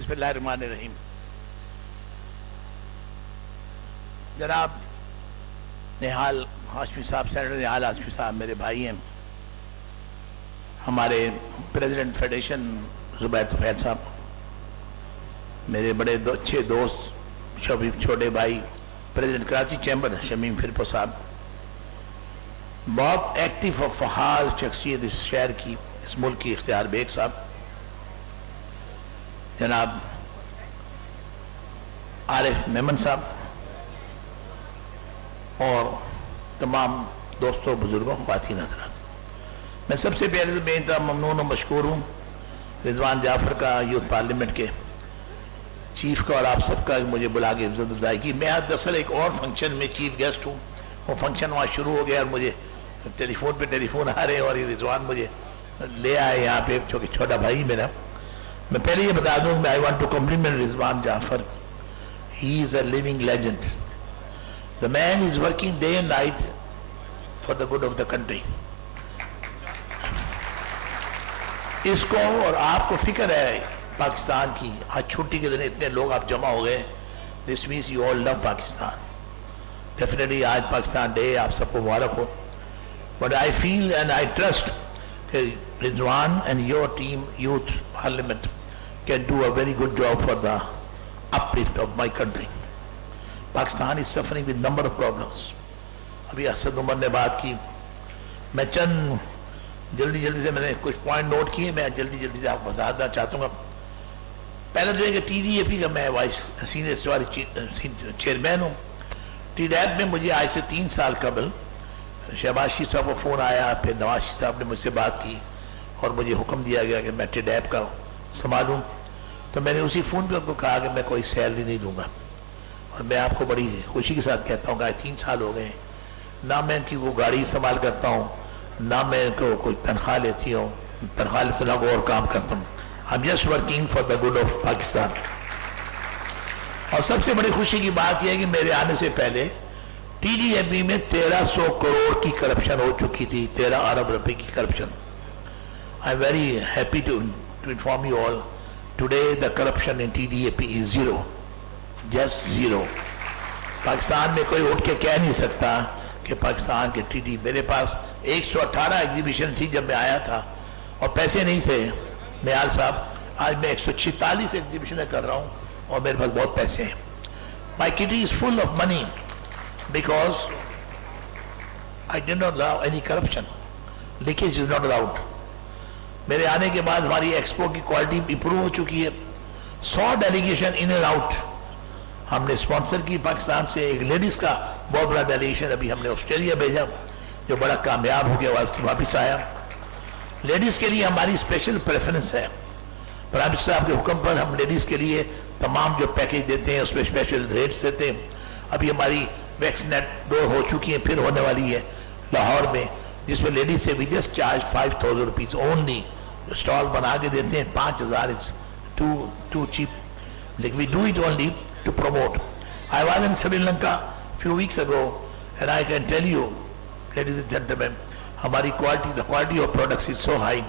बिस्मिल्लाहिर्रहमानिर्रहीम। जनाब निहाल हाशमी साहब, सेनेटर निहाल हाशमी साहब मेरे भाई हैं। हमारे प्रेसिडेंट फेडरेशन जुबैर तुफैल साहब, मेरे बड़े अच्छे दोस्त शफीक छोटे भाई प्रेसिडेंट कराची चैम्बर शमीम फिरपो साहब, बहुत एक्टिव और फहाल शख्सियत इस शहर की, इस मुल्क की इख्तियार बेग साहब, जनाब आरिफ मेमन साहब और तमाम दोस्तों बुजुर्गों ख्वातीन हज़रात, मैं सबसे पहले से बेइंतहा ममनून और मशकूर हूँ रिजवान जाफर का, यूथ पार्लियामेंट के चीफ का और आप सबका मुझे बुला के इज्जत अफजाई की। मैं आज दरअसल एक और फंक्शन में चीफ गेस्ट हूँ, वो फंक्शन वहाँ शुरू हो गया और मुझे टेलीफोन आ रहे हैं और ये रिजवान मुझे ले आए यहाँ पे, जो कि छोटा भाई मेरा। मैं पहले ये बता दूँ, I want to compliment Rizwan Jafar, he is a living legend, the man is working day and night for the good of the country. इसको और आपको फिक्र है पाकिस्तान की, आज छुट्टी के दिन इतने लोग आप जमा हो गए, this means you all love Pakistan. Definitely आज पाकिस्तान डे, आप सबको मुबारक हो। But I feel and I trust कि Rizwan and your team youth parliament can do a very good job for the uplift of my country. Pakistan is suffering with number of problems. अभी असद उमर ने बात की, मैं चंद जल्दी से मैंने कुछ पॉइंट नोट किए, मैं जल्दी से आपको बताना चाहता हूँ। पहले तो है कि TDAP का मैं वाइस सीनियर चेयरमैन हूँ। TDAP में मुझे आज से 3 साल कबल शहबाज शीख साहब को फ़ोन आया, फिर नवाज शीख साहब ने मुझसे बात की और मुझे हुक्म दिया गया कि मैं TDAP का संभालूँ। तो मैंने उसी फ़ोन पे उनको कहा कि मैं कोई सैलरी नहीं दूँगा, और मैं आपको बड़ी खुशी के साथ कहता हूँ कि 3 साल हो गए, ना मैं इनकी वो गाड़ी इस्तेमाल करता हूँ, ना मैं इनको कोई तनख्वाह लेती हूँ, तनख्वाह लेते ना और काम करता हूँ। I am just working for the good of Pakistan. और सबसे बड़ी खुशी की बात यह है कि मेरे आने से पहले TDAP में 1300 करोड़ की करप्शन हो चुकी थी, 13 अरब रुपए की corruption. I am very happy to inform you all, today the corruption in TDAP is 0, just 0। Pakistan में कोई उठ के कह नहीं सकता कि पाकिस्तान के TD, मेरे पास 118 एग्जीबिशन थी जब मैं आया था और पैसे नहीं थे निहाल साहब। आज मैं 146 एग्जीबिशन कर रहा हूँ और मेरे पास बहुत पैसे हैं। My kitty is full of money because I did not allow any corruption, leakage is not allowed. मेरे आने के बाद हमारी एक्सपो की क्वालिटी इंप्रूव हो चुकी है। 100 डेलीगेशन इन एंड आउट हमने स्पॉन्सर की पाकिस्तान से। एक लेडीज का बहुत बड़ा डेलीगेशन अभी हमने ऑस्ट्रेलिया भेजा, जो बड़ा कामयाब हो गया, वापस आया। लेडीज के लिए हमारी स्पेशल प्रेफरेंस है। प्राइम मिनिस्टर साहब के हुक्म पर हम लेडीज के लिए तमाम जो पैकेज देते हैं उसमें स्पेशल रेट्स देते हैं। अभी हमारी वैक्सीनेट 2 हो चुकी है, फिर होने वाली है लाहौर में, जिसमें लेडीज से भी just charge 5000 rupees only. Stall बना के देते हैं, 5000 इज टू चीप, लेकिन we do it only to promote. I was in Sri Lanka few weeks ago and I can tell you, ladies and gentlemen, हमारी quality, the quality of products is so high.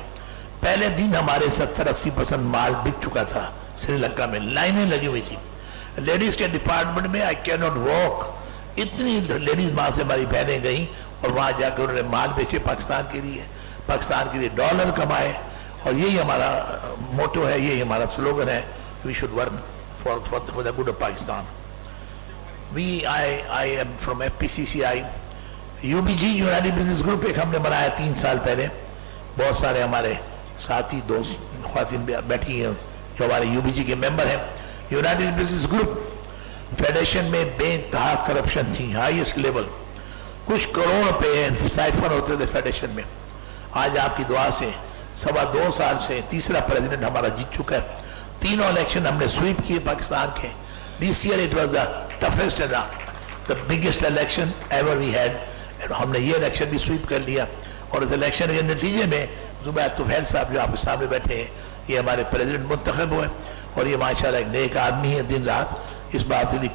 पहले दिन हमारे 70-80% माल बिक चुका था श्रीलंका में, लाइनें लगी हुई थी। लेडीज के डिपार्टमेंट में आई कैन नॉट वॉक, इतनी लेडीज वहाँ से हमारी बहनें गई और वहाँ जाकर उन्होंने माल बेचे पाकिस्तान के लिए डॉलर कमाए। और यही हमारा मोटो है, यही हमारा स्लोगन है, we should work for the good of Pakistan. I am from FPCCI, UBG United business group एक हमने बनाया 3 साल पहले। बहुत सारे हमारे साथी दोस्त ख्वातीन बैठी हैं जो हमारे UBG के मेंबर हैं। यूनाइटेड बिजनेस ग्रुप फेडरेशन में बेइंतहा करप्शन थी, हाईएस्ट लेवल, कुछ करोड़ रुपए साइफर होते थे फेडरेशन में। आज आपकी दुआ से 2.25 साल से तीसरा प्रेसिडेंट हमारा जीत चुका है। 3 इलेक्शन हमने स्वीप किए पाकिस्तान के। This year it was the toughest and the biggest election ever we had. हमने ये इलेक्शन भी स्वीप कर लिया और इस इलेक्शन के नतीजे में जुबैर तुफैल साहब जो आपके सामने बैठे हैं, ये हमारे प्रेसिडेंट मुंतखब हुए और ये माशाल्लाह एक नेक आदमी है, दिन रात इस बात के लिए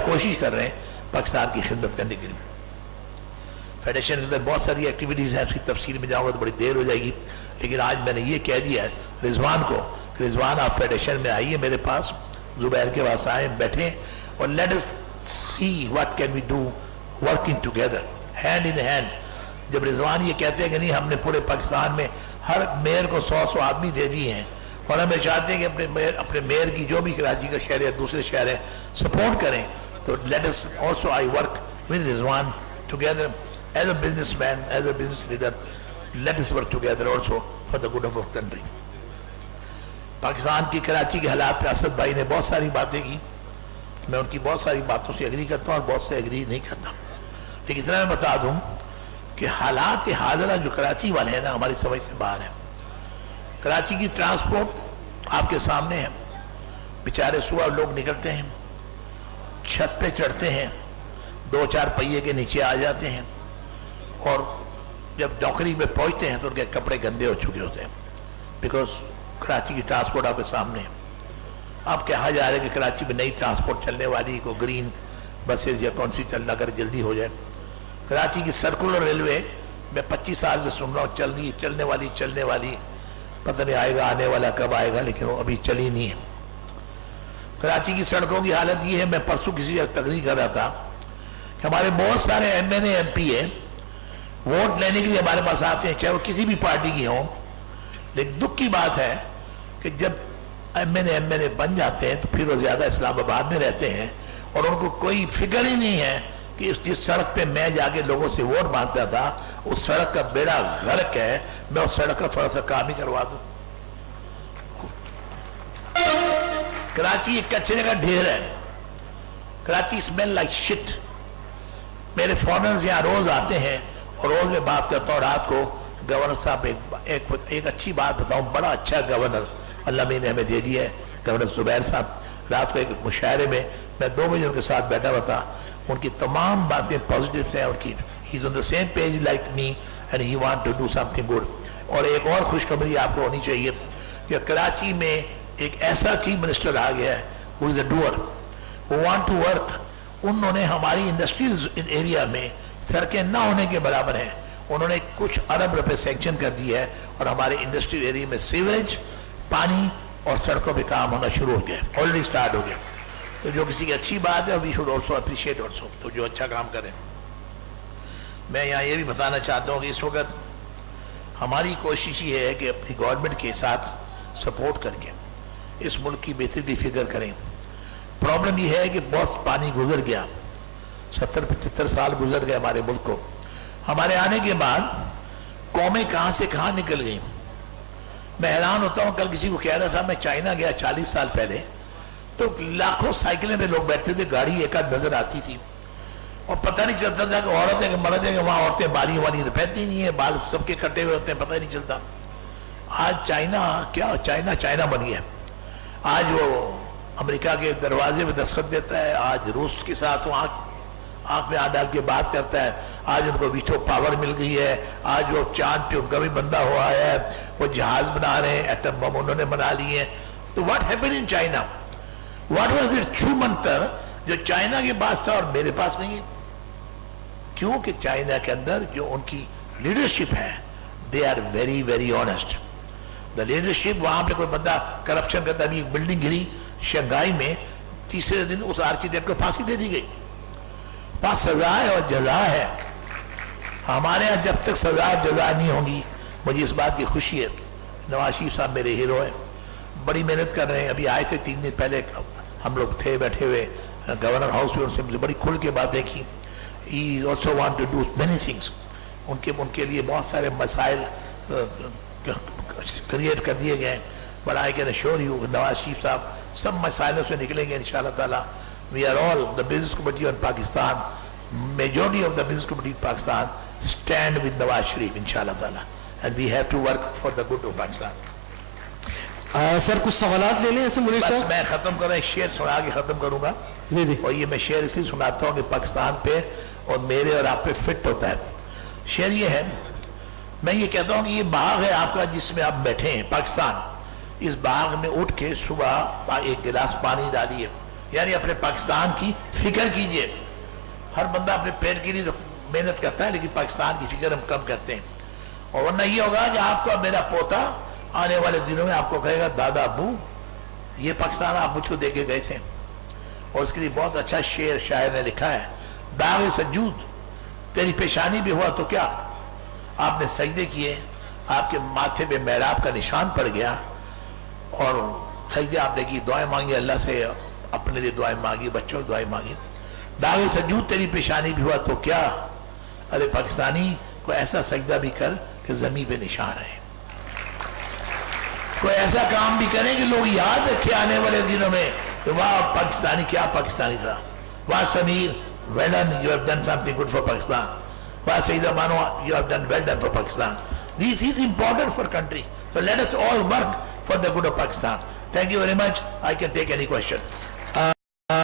कोशिश कर रहे हैं पाकिस्तान की खिदमत करने के लिए। फेडरेशन के अंदर बहुत सारी एक्टिविटीज़ हैं, उसकी तफसील में जाऊँगा तो बड़ी देर हो जाएगी, लेकिन आज मैंने ये कह दिया है रिजवान को रिजवान आप फेडरेशन में आइए मेरे पास, जुबैर के पास आए, बैठे और let us see what can we do working together hand in hand. जब रिजवान ये कहते हैं कि नहीं हमने पूरे पाकिस्तान में हर मेयर को 100 आदमी दे दिए हैं और हमें चाहते हैं कि अपने मेयर की जो भी कराची का शहर है दूसरे शहर है सपोर्ट करें, तो let us also I work with Rizwan together as a businessman, as a business leader, let us work together also for the good of our country. Pakistan की कराची के हालात पे असद भाई ने बहुत सारी बातें की, मैं उनकी बहुत सारी बातों से एग्री करता हूँ और बहुत से एग्री नहीं करता, लेकिन इतना मैं बता दूं कि हालात हाजरा जो कराची वाले हैं ना हमारी समझ से बाहर है। कराची की ट्रांसपोर्ट आपके सामने है, बेचारे सुबह लोग निकलते हैं, छत पे चढ़ते हैं, 2-4 पहिए के नीचे आ जाते हैं और जब नौकरी में पहुंचते हैं तो उनके कपड़े गंदे हो चुके होते हैं, बिकॉज कराची की ट्रांसपोर्ट आपके सामने है। आप कहा जा रहे हैं कि कराची में नई ट्रांसपोर्ट चलने वाली, को ग्रीन बसेज या कौन सी चलना कर जल्दी हो जाए। कराची की सर्कुलर रेलवे मैं 25 साल से सुन रहा हूँ चल रही, चलने वाली, पता नहीं आएगा आने वाला कब आएगा, लेकिन वो अभी चली नहीं है। कराची की सड़कों की हालत ये है, मैं परसों किसी तकरीर कर रहा था कि हमारे बहुत सारे MNA MP है वोट लेने के लिए हमारे पास आते हैं, चाहे वो किसी भी पार्टी की हो, लेकिन दुख की बात है कि जब MNA बन जाते हैं तो फिर वो ज्यादा इस्लामाबाद में रहते हैं और उनको कोई फिक्र ही नहीं है कि जिस सड़क पे मैं जाके लोगों से वोट मांगता था उस सड़क का बेड़ा गर्क है, मैं उस सड़क का थोड़ा सा काम ही करवा दूं। कराची एक कचरे का ढेर है, कराची स्मेल लाइक शिट। मेरे फॉरेनर्स यहाँ रोज आते हैं और रोज मैं बात करता हूँ। रात को गवर्नर साहब एक अच्छी बात बताऊं, बड़ा अच्छा गवर्नर अल्लाह ने हमें दे दिया है, गवर्नर जुबैर साहब। रात को एक मुशायरे में मैं 2 बजे उनके साथ बैठा हुआ था, उनकी तमाम बातें पॉजिटिव हैं उनकी, he is on the same page like me and he want to do something good. और एक और खुशखबरी आपको होनी चाहिए कि कराची में एक ऐसा चीफ मिनिस्टर आ गया है who is a doer, who want to work. उन्होंने हमारी इंडस्ट्रियल एरिया में सड़कें ना होने के बराबर हैं, उन्होंने कुछ अरब रुपए सैंक्शन कर दिया है और हमारे इंडस्ट्रियल एरिया में सीवरेज, पानी और सड़कों पे काम होना शुरू हो गया, ऑलरेडी स्टार्ट हो गया। तो जो किसी की अच्छी बात है we should also appreciate also, तो जो अच्छा काम करें। मैं यहाँ ये भी बताना चाहता हूँ कि इस वक्त हमारी कोशिश ये है कि अपनी गवर्नमेंट के साथ सपोर्ट करके इस मुल्क की बेहतरी की फिक्र करें। प्रॉब्लम ये है कि बहुत पानी गुजर गया, 70-75 साल गुजर गए हमारे मुल्क को। हमारे आने के बाद कौमें कहाँ से कहाँ निकल गई। मैं हैरान होता हूँ, कल किसी को कह रहा था मैं चाइना गया 40 साल पहले, तो लाखों साइकिलें में लोग बैठते थे, गाड़ी एक आध नजर आती थी और पता नहीं चलता था कि औरत है कि मर्द है कि वहाँ औरतें बाली वाली तो पहनती नहीं है, बाल सबके कटे हुए होते हैं, पता ही नहीं चलता। आज चाइना क्या चाइना बन गया। आज वो अमेरिका के दरवाजे में दस्तखत देता है, आज रूस के साथ वो आंख में हाथ डाल के बात करता है, आज उनको वीटो पावर मिल गई है, आज वो चांद पे उनका भी बंदा हुआ है, वो जहाज बना रहे हैं, एटम बम उन्होंने बना लिए हैं। तो what happened in China, what was the true मंत्र जो चाइना के पास था और मेरे पास नहीं है? क्योंकि चाइना के अंदर जो उनकी लीडरशिप है, they are very very honest. The leadership, वहां पे कोई बंदा करप्शन करता, अभी एक बिल्डिंग गिरी शंघाई में, तीसरे दिन उस आर्किटेक्ट को फांसी दे दी गई। वहां सजा है और जजा है। हमारे यहाँ जब तक सजा जजा नहीं होगी, मुझे इस बात की खुशी है। नवाज शरीफ साहब मेरे हीरो हैं, बड़ी मेहनत कर रहे हैं। अभी आए थे 3 दिन पहले, हम लोग थे बैठे हुए गवर्नर हाउस में, उनसे मुझे बड़ी खुल के बातें की। He also want to do many things, उनके लिए बहुत सारे मसाइल क्रिएट कर दिए गए। But I can assure you Nawaz Sharif साहब सब मसाइलों से निकलेंगे इंशाल्लाह ताला। We are all the business committee on Pakistan, majority of the business committee in Pakistan stand with Nawaz Sharif inshallah taala, and we have to work for the good of Pakistan. Sir कुछ सवालात ले लें ऐसे मुनीर बस साहब। मैं खत्म कर रहा हूँ, शेर सुना के खत्म करूंगा। जी जी। और ये मैं शेर इसलिए सुनाता हूँ कि पाकिस्तान पे और मेरे और आप पे फिट होता है। शेर ये है, मैं ये कहता हूँ कि ये बाग है आपका जिसमें आप बैठे हैं पाकिस्तान, इस बाग में उठ के सुबह एक गिलास पानी डालिए, यानी अपने पाकिस्तान की फिक्र कीजिए। हर बंदा अपने पेट के लिए तो मेहनत करता है, लेकिन पाकिस्तान की फिक्र हम कम करते हैं। और वरना ये होगा कि आपका मेरा पोता आने वाले दिनों में आपको कहेगा दादा अबू ये पाकिस्तान आप मुझको दे के गए थे। और उसके लिए बहुत अच्छा शेर शायर ने लिखा है, दाग सजूद तेरी पेशानी भी हुआ तो क्या, आपने सजदे किए, आपके माथे पे मेहराब का निशान पड़ गया और सजदे आपने की, दुआएं मांगी अल्लाह से, अपने लिए दुआएं मांगी, बच्चों की दुआएं मांगी, दाग सजूद तेरी पेशानी भी हुआ तो क्या, अरे पाकिस्तानी कोई ऐसा सजदा भी कर कि जमीन पे निशान है, कोई ऐसा काम भी करें कि लोग याद रखे आने वाले दिनों में कि वाह पाकिस्तानी क्या पाकिस्तानी था, वाह Sameer well done, you have done something good for Pakistan, वाह सईदा मानो you have done well done for Pakistan. This is important for country, so let us all work for the good of Pakistan. Thank you very much. I can take any question.